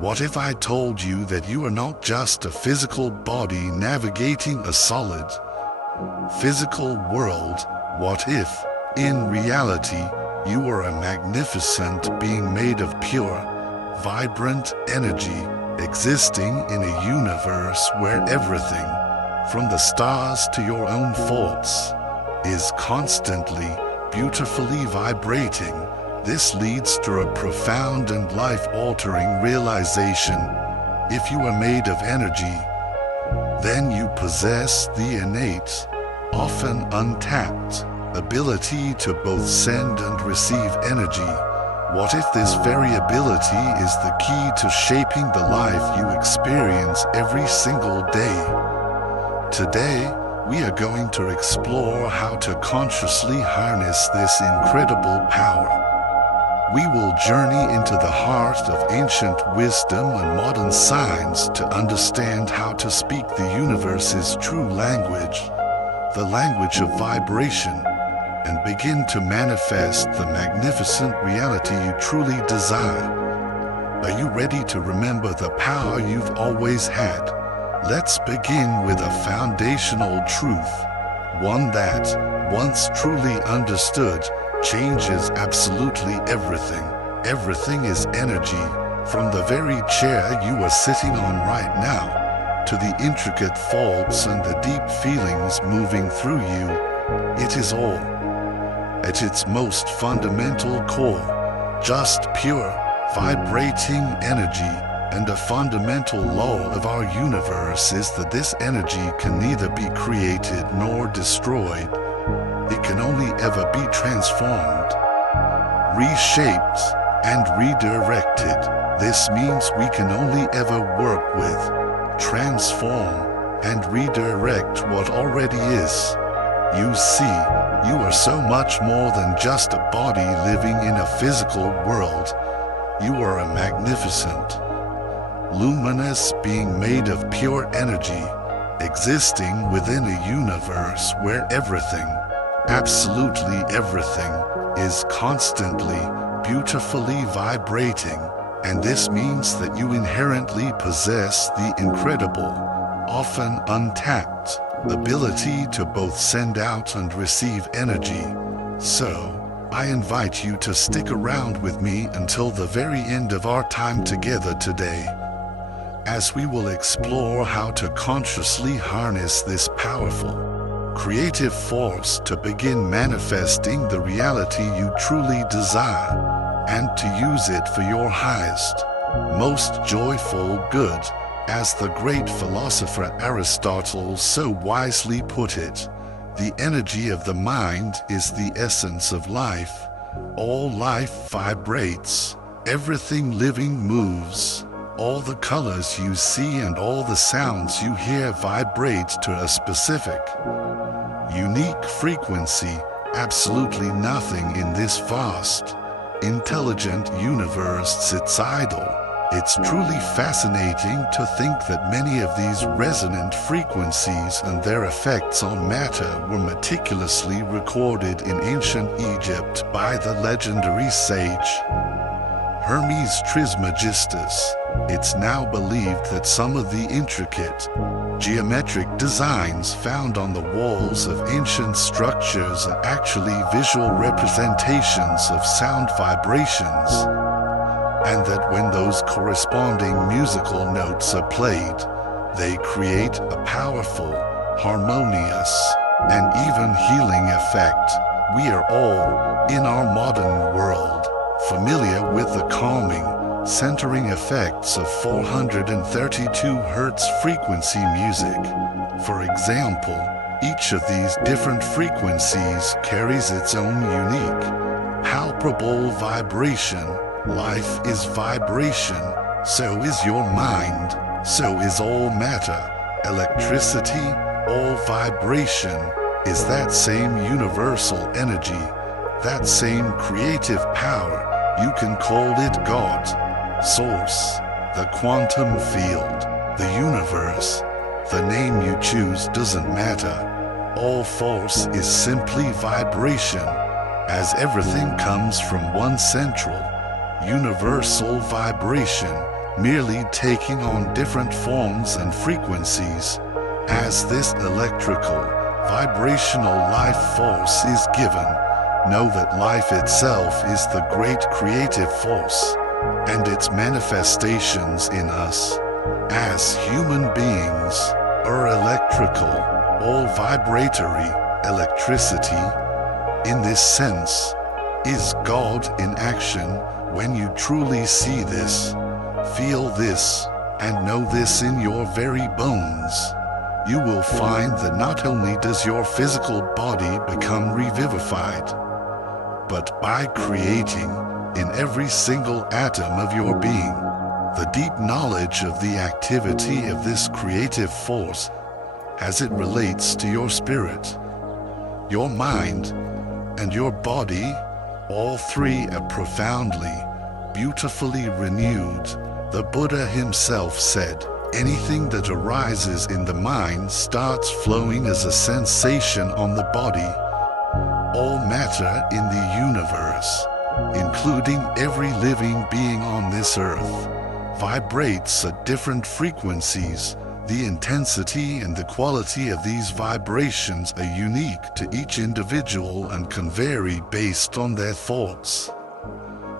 What if I told you that you are not just a physical body navigating a solid, physical world? What if, in reality, you are a magnificent being made of pure, vibrant energy, existing in a universe where everything, from the stars to your own thoughts, is constantly, beautifully vibrating? This leads to a profound and life-altering realization. If you are made of energy, then you possess the innate, often untapped, ability to both send and receive energy. What if this very ability is the key to shaping the life you experience every single day? Today, we are going to explore how to consciously harness this incredible power. We will journey into the heart of ancient wisdom and modern science to understand how to speak the universe's true language, the language of vibration, and begin to manifest the magnificent reality you truly desire. Are you ready to remember the power you've always had? Let's begin with a foundational truth, one that, once truly understood, changes absolutely everything. Everything is energy, from the very chair you are sitting on right now, to the intricate thoughts and the deep feelings moving through you. It is all, at its most fundamental core, just pure, vibrating energy. And a fundamental law of our universe is that this energy can neither be created nor destroyed. It can only ever be transformed, reshaped, and redirected. This means we can only ever work with, transform, and redirect what already is. You see, you are so much more than just a body living in a physical world. You are a magnificent, luminous being made of pure energy, existing within a universe where everything, absolutely everything, is constantly, beautifully vibrating. And this means that you inherently possess the incredible, often untapped, ability to both send out and receive energy. So, I invite you to stick around with me until the very end of our time together today, as we will explore how to consciously harness this powerful, creative force to begin manifesting the reality you truly desire, and to use it for your highest, most joyful good. As the great philosopher Aristotle so wisely put it, the energy of the mind is the essence of life. All life vibrates, everything living moves. All the colors you see and all the sounds you hear vibrate to a specific, unique frequency. Absolutely nothing in this vast, intelligent universe sits idle. It's truly fascinating to think that many of these resonant frequencies and their effects on matter were meticulously recorded in ancient Egypt by the legendary sage Hermes Trismegistus. It's now believed that some of the intricate, geometric designs found on the walls of ancient structures are actually visual representations of sound vibrations, and that when those corresponding musical notes are played, they create a powerful, harmonious, and even healing effect. We are all, in our modern world, familiar with the calming, centering effects of 432 Hz frequency music. For example, each of these different frequencies carries its own unique, palpable vibration. Life is vibration, so is your mind, so is all matter. Electricity, all vibration, is that same universal energy, that same creative power. You can call it God, Source, the quantum field, the universe. The name you choose doesn't matter. All force is simply vibration, as everything comes from one central, universal vibration. merely taking on different forms and frequencies. As this electrical, vibrational life force is given, know that life itself is the great creative force, and its manifestations in us, as human beings, are electrical, all vibratory, electricity. In this sense, is God in action. When you truly see this, feel this, and know this in your very bones, you will find that not only does your physical body become revivified, but by creating, in every single atom of your being, the deep knowledge of the activity of this creative force as it relates to your spirit, your mind, and your body, all three are profoundly, beautifully renewed. The Buddha himself said, anything that arises in the mind starts flowing as a sensation on the body. All matter in the universe, including every living being on this earth, vibrates at different frequencies. The intensity and the quality of these vibrations are unique to each individual and can vary based on their thoughts,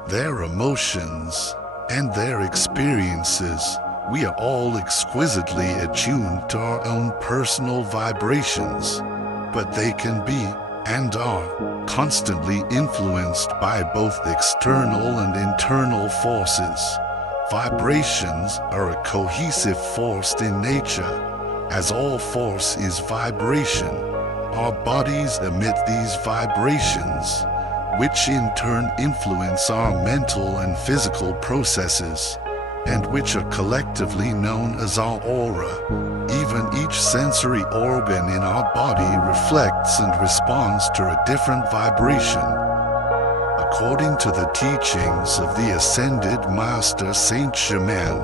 their emotions, and their experiences. We are all exquisitely attuned to our own personal vibrations, but they can be, and are, constantly influenced by both external and internal forces. Vibrations are a cohesive force in nature. As all force is vibration, our bodies emit these vibrations, which in turn influence our mental and physical processes, and which are collectively known as our aura. Even each sensory organ in our body reflects and responds to a different vibration. According to the teachings of the Ascended Master Saint Germain,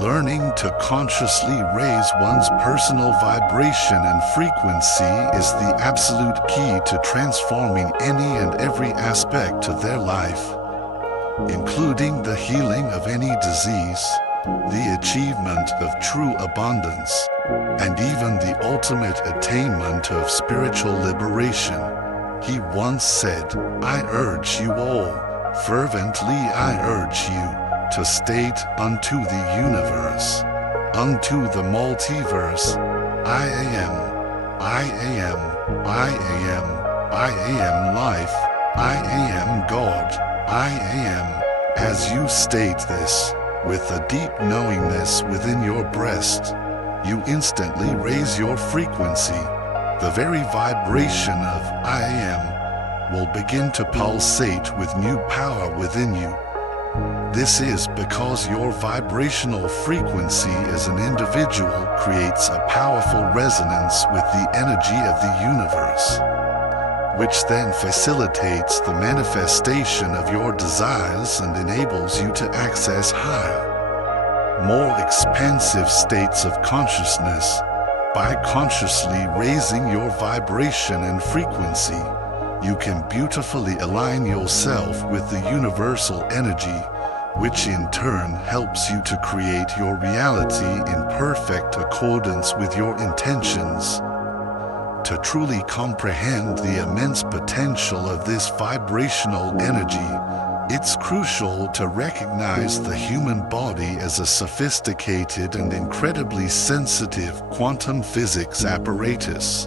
learning to consciously raise one's personal vibration and frequency is the absolute key to transforming any and every aspect of their life, including the healing of any disease, the achievement of true abundance, and even the ultimate attainment of spiritual liberation. He once said, I urge you all, fervently I urge you, to state unto the universe, unto the multiverse, I am, I am, I am, I am life, I am God, I am. As you state this, with a deep knowingness within your breast, you instantly raise your frequency. The very vibration of I am will begin to pulsate with new power within you. This is because your vibrational frequency as an individual creates a powerful resonance with the energy of the universe, which then facilitates the manifestation of your desires and enables you to access higher, more expansive states of consciousness. By consciously raising your vibration and frequency, you can beautifully align yourself with the universal energy, which in turn helps you to create your reality in perfect accordance with your intentions. To truly comprehend the immense potential of this vibrational energy, it's crucial to recognize the human body as a sophisticated and incredibly sensitive quantum physics apparatus.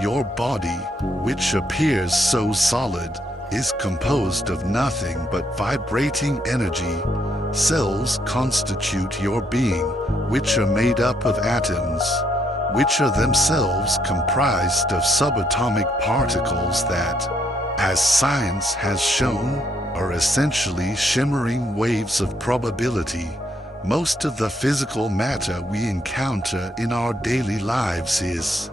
Your body, which appears so solid, is composed of nothing but vibrating energy. Cells constitute your being, which are made up of atoms, which are themselves comprised of subatomic particles that, as science has shown, are essentially shimmering waves of probability. Most of the physical matter we encounter in our daily lives is,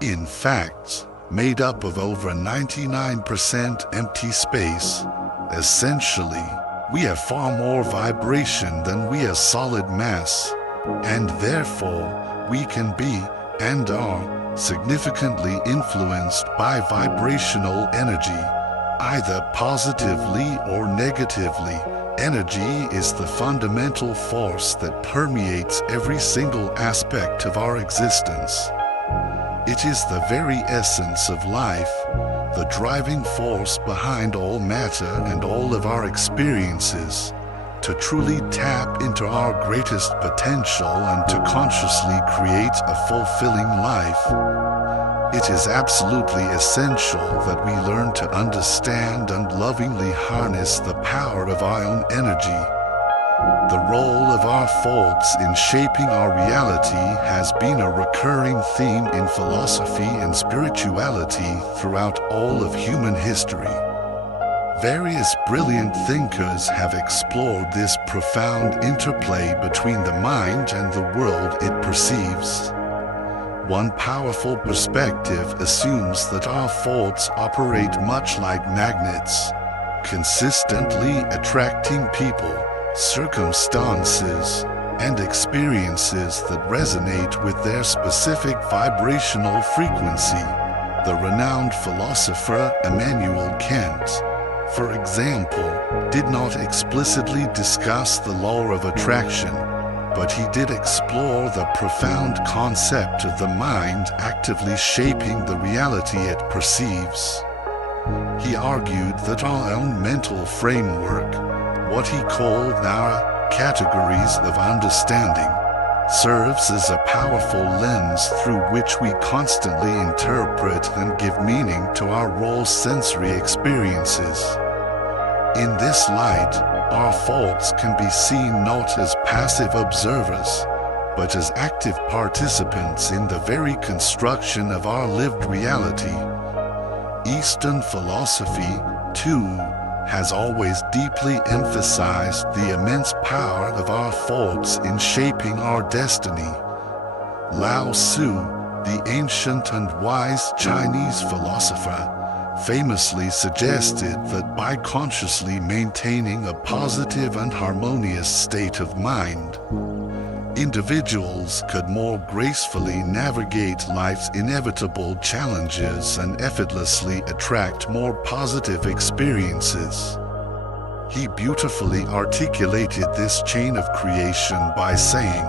in fact, made up of over 99% empty space. Essentially, we are far more vibration than we are solid mass, and therefore we can be, and are, significantly influenced by vibrational energy, either positively or negatively. Energy is the fundamental force that permeates every single aspect of our existence. It is the very essence of life, the driving force behind all matter and all of our experiences. To truly tap into our greatest potential and to consciously create a fulfilling life, it is absolutely essential that we learn to understand and lovingly harness the power of our own energy. The role of our thoughts in shaping our reality has been a recurring theme in philosophy and spirituality throughout all of human history. Various brilliant thinkers have explored this profound interplay between the mind and the world it perceives. One powerful perspective assumes that our thoughts operate much like magnets, consistently attracting people, circumstances, and experiences that resonate with their specific vibrational frequency. The renowned philosopher Immanuel Kant, for example, did not explicitly discuss the law of attraction, but he did explore the profound concept of the mind actively shaping the reality it perceives. He argued that our own mental framework, what he called our categories of understanding, serves as a powerful lens through which we constantly interpret and give meaning to our raw sensory experiences. In this light, our thoughts can be seen not as passive observers, but as active participants in the very construction of our lived reality. Eastern philosophy, too, has always deeply emphasized the immense power of our thoughts in shaping our destiny. Lao Tzu, the ancient and wise Chinese philosopher, famously suggested that by consciously maintaining a positive and harmonious state of mind, individuals could more gracefully navigate life's inevitable challenges and effortlessly attract more positive experiences. He beautifully articulated this chain of creation by saying,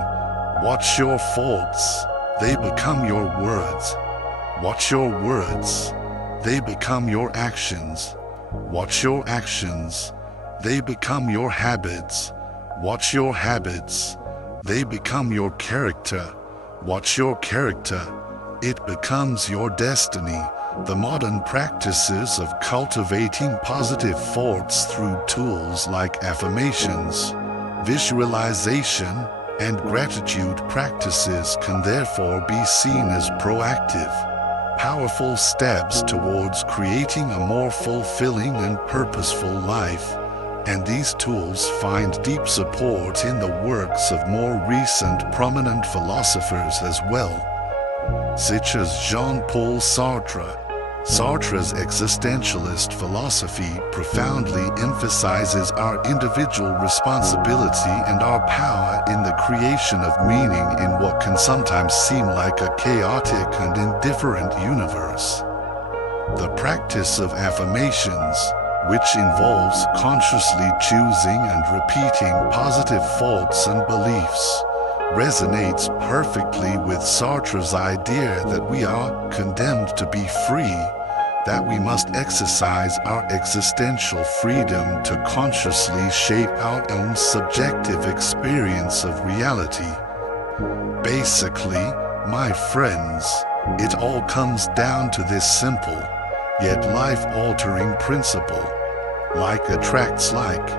"Watch your thoughts, they become your words. Watch your words, they become your actions. Watch your actions, they become your habits. Watch your habits, they become your character. Watch your character, it becomes your destiny." The modern practices of cultivating positive thoughts through tools like affirmations, visualization, and gratitude practices can therefore be seen as proactive, powerful steps towards creating a more fulfilling and purposeful life. And these tools find deep support in the works of more recent prominent philosophers as well, such as Jean-Paul Sartre. Sartre's existentialist philosophy profoundly emphasizes our individual responsibility and our power in the creation of meaning in what can sometimes seem like a chaotic and indifferent universe. The practice of affirmations, which involves consciously choosing and repeating positive thoughts and beliefs, resonates perfectly with Sartre's idea that we are condemned to be free, that we must exercise our existential freedom to consciously shape our own subjective experience of reality. Basically, my friends, it all comes down to this simple, yet life-altering principle. Like attracts like.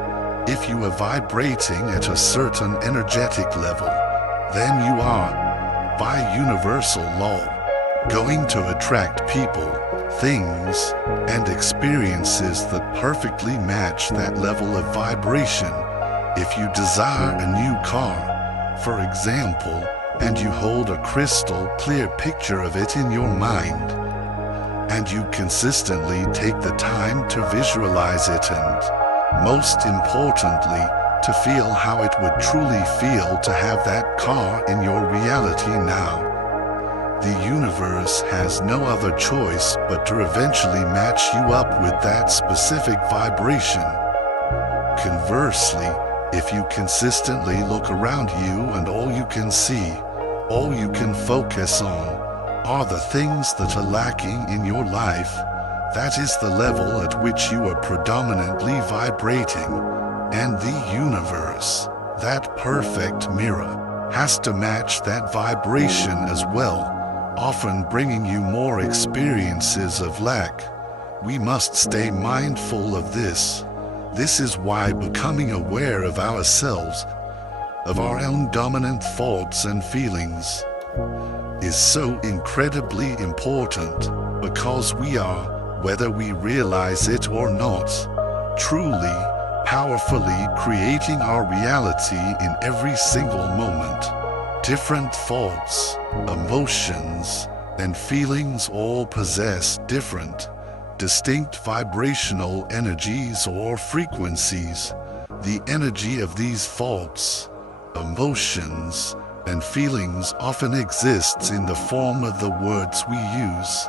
If you are vibrating at a certain energetic level, then you are, by universal law, going to attract people, things, and experiences that perfectly match that level of vibration. If you desire a new car, for example, and you hold a crystal clear picture of it in your mind, and you consistently take the time to visualize it and, most importantly, to feel how it would truly feel to have that car in your reality now. The universe has no other choice but to eventually match you up with that specific vibration. Conversely, if you consistently look around you and all you can see, all you can focus on, are the things that are lacking in your life, that is the level at which you are predominantly vibrating, and the universe, that perfect mirror, has to match that vibration as well, often bringing you more experiences of lack. We must stay mindful of this. This is why becoming aware of ourselves, of our own dominant thoughts and feelings, is so incredibly important, because we are, whether we realize it or not, truly, powerfully creating our reality in every single moment. Different thoughts, emotions, and feelings all possess different, distinct vibrational energies or frequencies. The energy of these thoughts, emotions, and feelings often exists in the form of the words we use,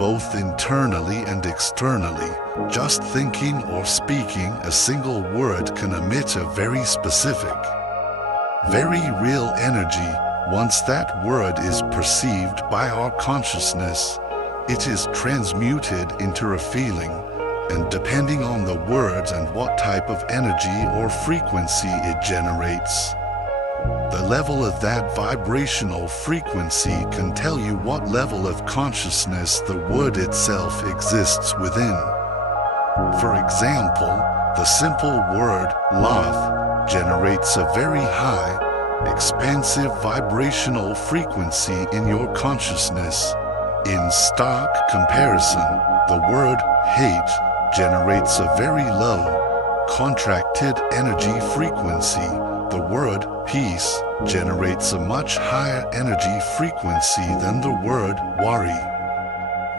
both internally and externally. Just thinking or speaking a single word can emit a very specific, very real energy. Once that word is perceived by our consciousness, it is transmuted into a feeling, and depending on the words and what type of energy or frequency it generates, the level of that vibrational frequency can tell you what level of consciousness the word itself exists within. For example, the simple word love generates a very high, expansive vibrational frequency in your consciousness. In stark comparison, the word hate generates a very low, contracted energy frequency. The word peace generates a much higher energy frequency than the word worry.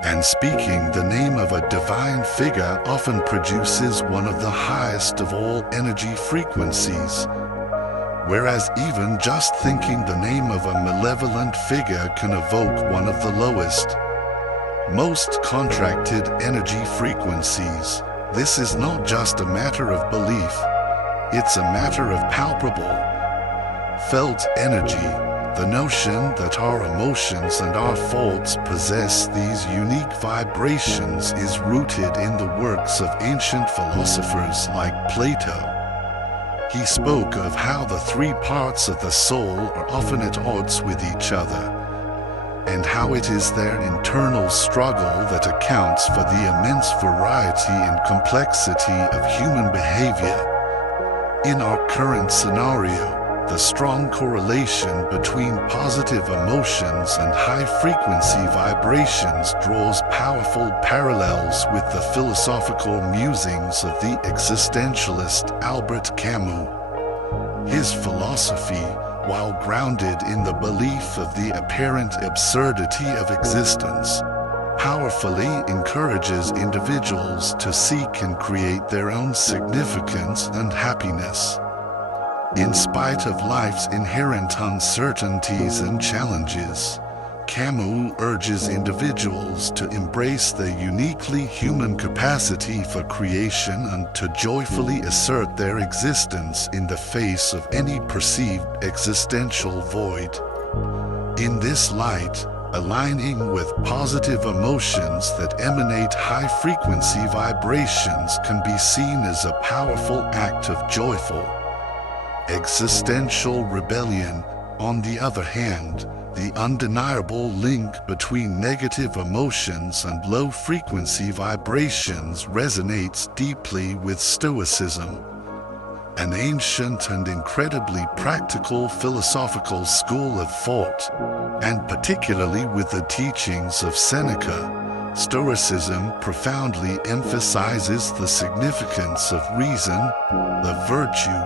And speaking the name of a divine figure often produces one of the highest of all energy frequencies, whereas even just thinking the name of a malevolent figure can evoke one of the lowest, most contracted energy frequencies. This is not just a matter of belief, it's a matter of palpable, felt energy. The notion that our emotions and our thoughts possess these unique vibrations is rooted in the works of ancient philosophers like Plato. He spoke of how the three parts of the soul are often at odds with each other, and how it is their internal struggle that accounts for the immense variety and complexity of human behavior. In our current scenario, the strong correlation between positive emotions and high-frequency vibrations draws powerful parallels with the philosophical musings of the existentialist Albert Camus. His philosophy, while grounded in the belief of the apparent absurdity of existence, powerfully encourages individuals to seek and create their own significance and happiness. In spite of life's inherent uncertainties and challenges, Camus urges individuals to embrace their uniquely human capacity for creation and to joyfully assert their existence in the face of any perceived existential void. In this light, aligning with positive emotions that emanate high-frequency vibrations can be seen as a powerful act of joyful, existential rebellion. On the other hand, the undeniable link between negative emotions and low-frequency vibrations resonates deeply with Stoicism, an ancient and incredibly practical philosophical school of thought, and particularly with the teachings of Seneca. Stoicism profoundly emphasizes the significance of reason, the virtue,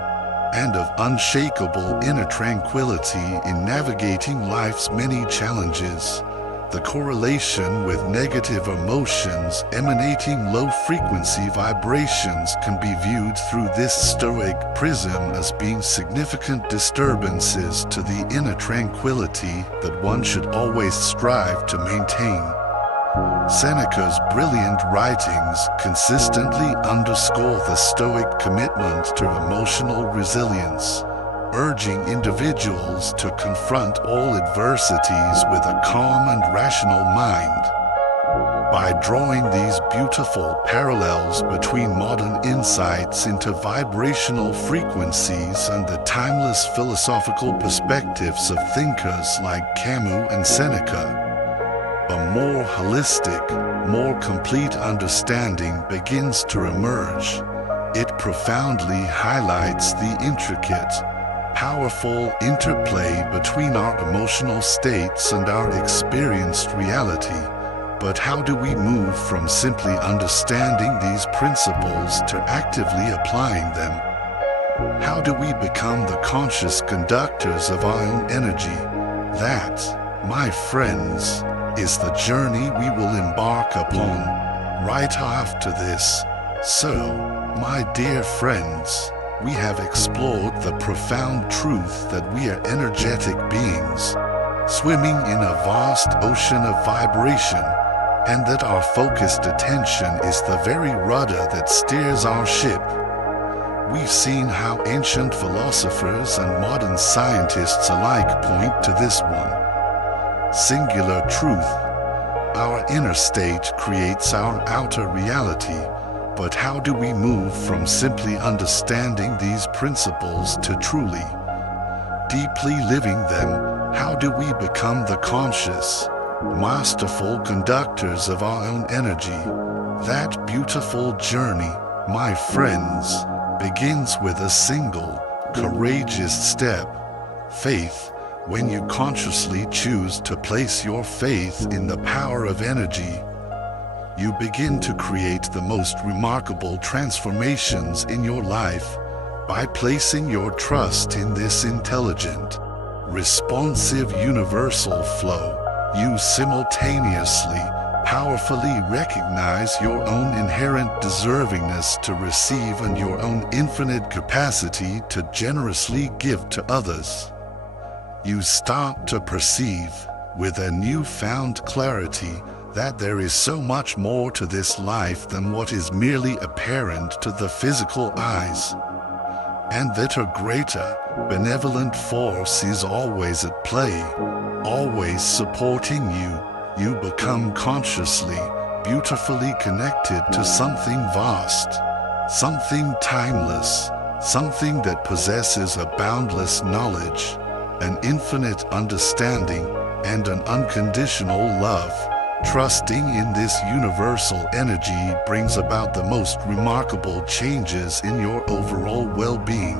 and of unshakable inner tranquility in navigating life's many challenges. The correlation with negative emotions emanating low-frequency vibrations can be viewed through this Stoic prism as being significant disturbances to the inner tranquility that one should always strive to maintain. Seneca's brilliant writings consistently underscore the Stoic commitment to emotional resilience, urging individuals to confront all adversities with a calm and rational mind. By drawing these beautiful parallels between modern insights into vibrational frequencies and the timeless philosophical perspectives of thinkers like Camus and Seneca, a more holistic, more complete understanding begins to emerge. It profoundly highlights the intricate, powerful interplay between our emotional states and our experienced reality. But how do we move from simply understanding these principles to actively applying them? How do we become the conscious conductors of our own energy? That, my friends, is the journey we will embark upon right after this. So, my dear friends, we have explored the profound truth that we are energetic beings, swimming in a vast ocean of vibration, and that our focused attention is the very rudder that steers our ship. We've seen how ancient philosophers and modern scientists alike point to this one singular truth. Our inner state creates our outer reality, but how do we move from simply understanding these principles to truly, deeply living them? How do we become the conscious, masterful conductors of our own energy? That beautiful journey, my friends, begins with a single, courageous step: faith. When you consciously choose to place your faith in the power of energy, you begin to create the most remarkable transformations in your life by placing your trust in this intelligent, responsive universal flow. You simultaneously, powerfully recognize your own inherent deservingness to receive and your own infinite capacity to generously give to others. You start to perceive, with a newfound clarity, that there is so much more to this life than what is merely apparent to the physical eyes, and that a greater, benevolent force is always at play, always supporting you. You become consciously, beautifully connected to something vast, something timeless, something that possesses a boundless knowledge, an infinite understanding, and an unconditional love. Trusting in this universal energy brings about the most remarkable changes in your overall well-being.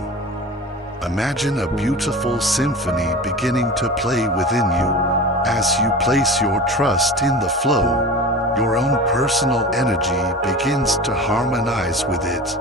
Imagine a beautiful symphony beginning to play within you. As you place your trust in the flow, your own personal energy begins to harmonize with it.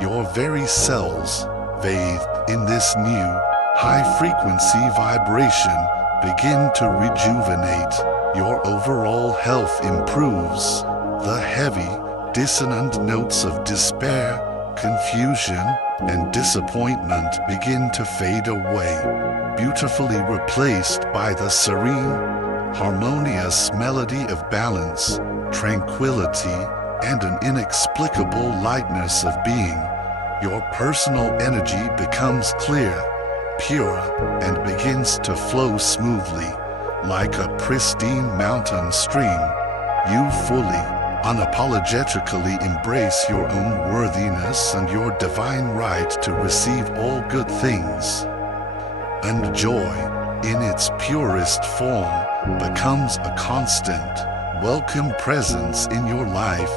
Your very cells, bathed in this new, high-frequency vibration, begin to rejuvenate. Your overall health improves. The heavy, dissonant notes of despair, confusion, and disappointment begin to fade away, beautifully replaced by the serene, harmonious melody of balance, tranquility, and an inexplicable lightness of being. Your personal energy becomes clear, pure, and begins to flow smoothly, like a pristine mountain stream. You fully, unapologetically embrace your own worthiness and your divine right to receive all good things. And joy, in its purest form, becomes a constant, welcome presence in your life.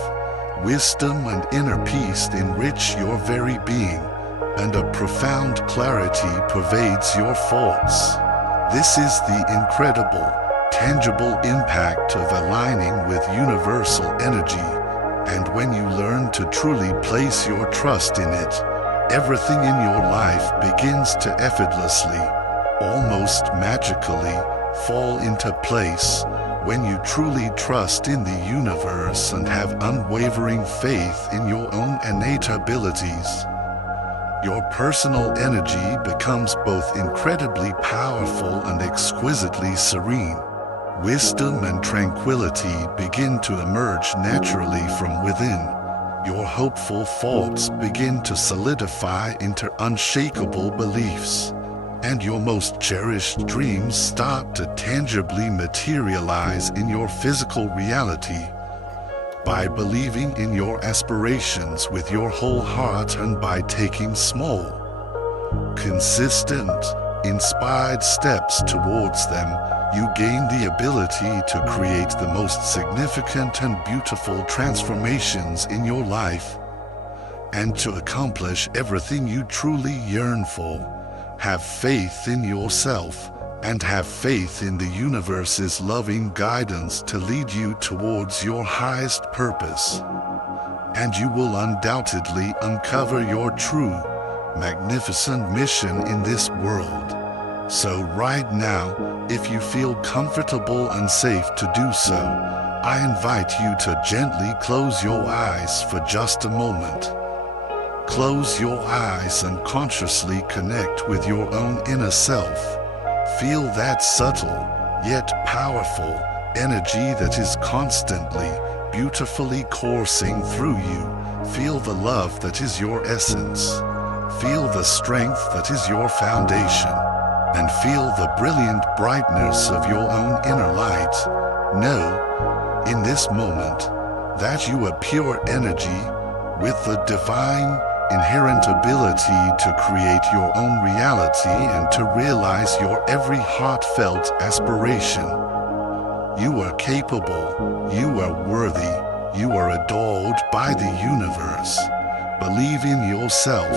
Wisdom and inner peace enrich your very being, and a profound clarity pervades your thoughts. This is the incredible, tangible impact of aligning with universal energy, and when you learn to truly place your trust in it, everything in your life begins to effortlessly, almost magically, fall into place. When you truly trust in the universe and have unwavering faith in your own innate abilities, your personal energy becomes both incredibly powerful and exquisitely serene. Wisdom and tranquility begin to emerge naturally from within. Your hopeful thoughts begin to solidify into unshakable beliefs, and your most cherished dreams start to tangibly materialize in your physical reality. By believing in your aspirations with your whole heart and by taking small, consistent, inspired steps towards them, you gain the ability to create the most significant and beautiful transformations in your life, and to accomplish everything you truly yearn for. Have faith in yourself, and have faith in the universe's loving guidance to lead you towards your highest purpose. And you will undoubtedly uncover your true, magnificent mission in this world. So right now, if you feel comfortable and safe to do so, I invite you to gently close your eyes for just a moment. Close your eyes and consciously connect with your own inner self. Feel that subtle, yet powerful, energy that is constantly, beautifully coursing through you. Feel the love that is your essence. Feel the strength that is your foundation. And feel the brilliant brightness of your own inner light. Know, in this moment, that you are pure energy with the divine, inherent ability to create your own reality and to realize your every heartfelt aspiration. You are capable, you are worthy, you are adored by the universe. Believe in yourself,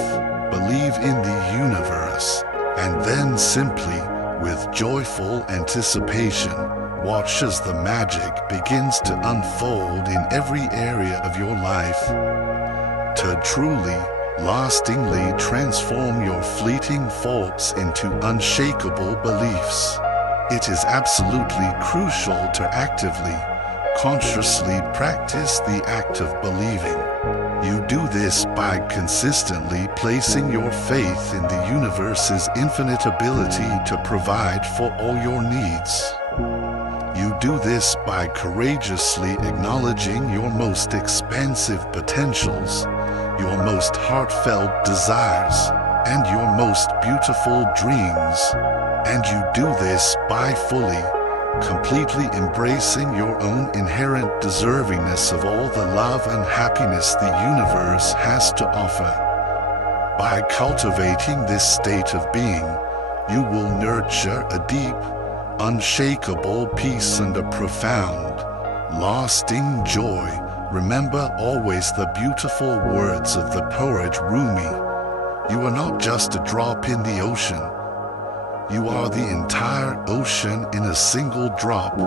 believe in the universe, and then simply, with joyful anticipation, watch as the magic begins to unfold in every area of your life. To truly, lastingly transform your fleeting thoughts into unshakable beliefs, it is absolutely crucial to actively, consciously practice the act of believing. You do this by consistently placing your faith in the universe's infinite ability to provide for all your needs. You do this by courageously acknowledging your most expansive potentials, your most heartfelt desires, and your most beautiful dreams. And you do this by fully, completely embracing your own inherent deservingness of all the love and happiness the universe has to offer. By cultivating this state of being, you will nurture a deep, unshakable peace and a profound, lasting joy. Remember always the beautiful words of the poet Rumi. You are not just a drop in the ocean. You are the entire ocean in a single drop.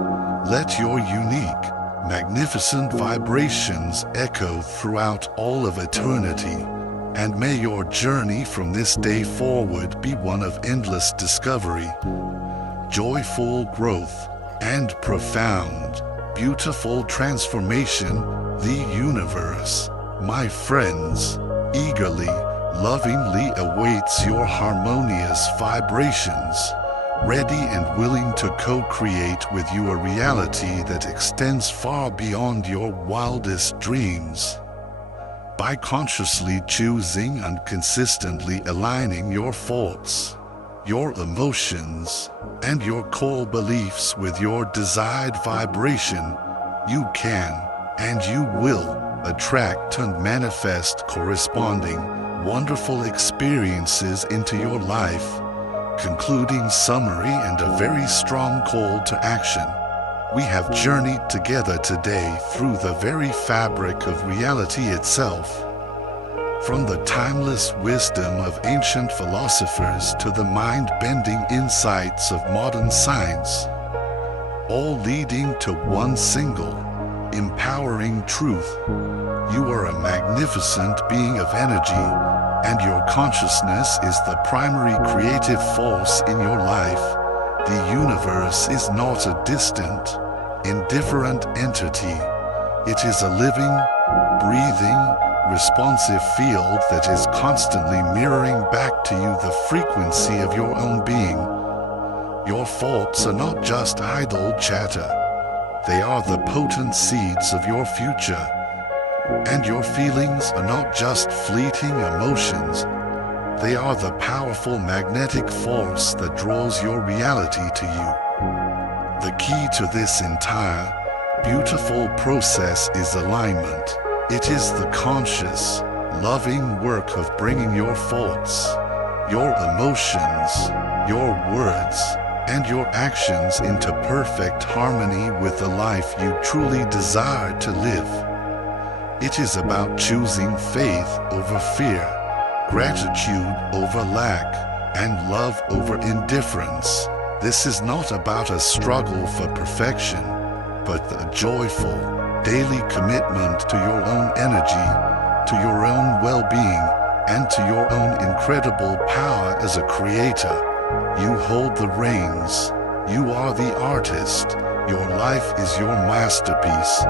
Let your unique, magnificent vibrations echo throughout all of eternity. And may your journey from this day forward be one of endless discovery, joyful growth, and profound, beautiful transformation. The universe, my friends, eagerly, lovingly awaits your harmonious vibrations, ready and willing to co-create with you a reality that extends far beyond your wildest dreams. By consciously choosing and consistently aligning your thoughts, your emotions, and your core beliefs with your desired vibration, you can and you will attract and manifest corresponding wonderful experiences into your life. Concluding summary and a very strong call to action. We have journeyed together today through the very fabric of reality itself. From the timeless wisdom of ancient philosophers to the mind-bending insights of modern science, all leading to one single, empowering truth. You are a magnificent being of energy, and your consciousness is the primary creative force in your life. The universe is not a distant, indifferent entity. It is a living, breathing, responsive field that is constantly mirroring back to you the frequency of your own being. Your thoughts are not just idle chatter. They are the potent seeds of your future. And your feelings are not just fleeting emotions. They are the powerful magnetic force that draws your reality to you. The key to this entire, beautiful process is alignment. It is the conscious, loving work of bringing your thoughts, your emotions, your words, and your actions into perfect harmony with the life you truly desire to live. It is about choosing faith over fear, gratitude over lack, and love over indifference. This is not about a struggle for perfection, but a joyful, daily commitment to your own energy, to your own well-being, and to your own incredible power as a creator. You hold the reins. You are the artist. Your life is your masterpiece.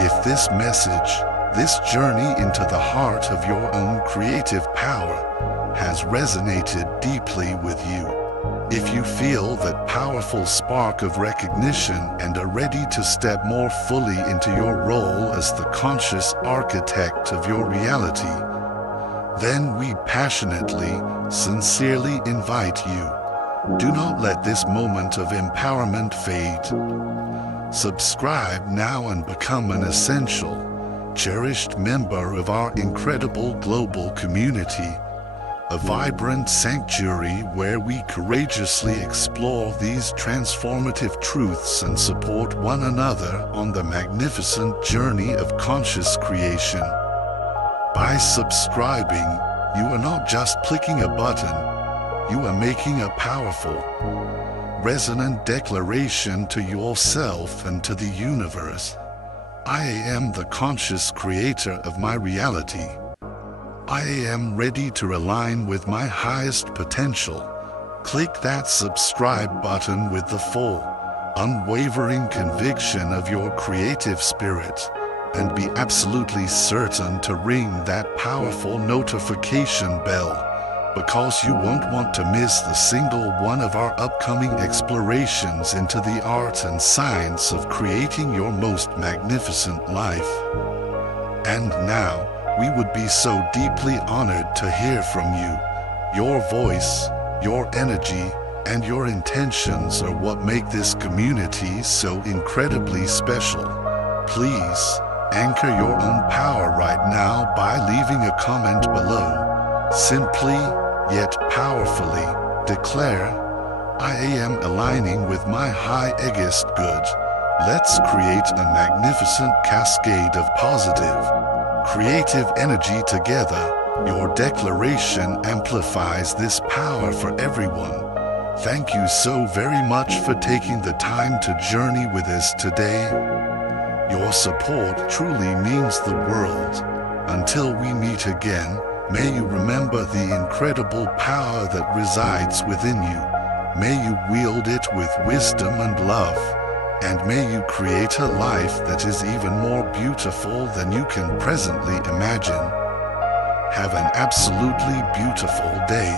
If this message, this journey into the heart of your own creative power, has resonated deeply with you, if you feel that powerful spark of recognition and are ready to step more fully into your role as the conscious architect of your reality, then we passionately, sincerely invite you. Do not let this moment of empowerment fade. Subscribe now and become an essential, cherished member of our incredible global community, a vibrant sanctuary where we courageously explore these transformative truths and support one another on the magnificent journey of conscious creation. By subscribing, you are not just clicking a button, you are making a powerful, resonant declaration to yourself and to the universe. I am the conscious creator of my reality. I am ready to align with my highest potential. Click that subscribe button with the full, unwavering conviction of your creative spirit, and be absolutely certain to ring that powerful notification bell, because you won't want to miss the single one of our upcoming explorations into the art and science of creating your most magnificent life. And now, we would be so deeply honored to hear from you. Your voice, your energy, and your intentions are what make this community so incredibly special. Please, anchor your own power right now by leaving a comment below. Simply, yet powerfully, declare, I am aligning with my highest good. Let's create a magnificent cascade of positive, creative energy together. Your declaration amplifies this power for everyone. Thank you so very much for taking the time to journey with us today. Your support truly means the world. Until we meet again, may you remember the incredible power that resides within you. May you wield it with wisdom and love. And may you create a life that is even more beautiful than you can presently imagine. Have an absolutely beautiful day.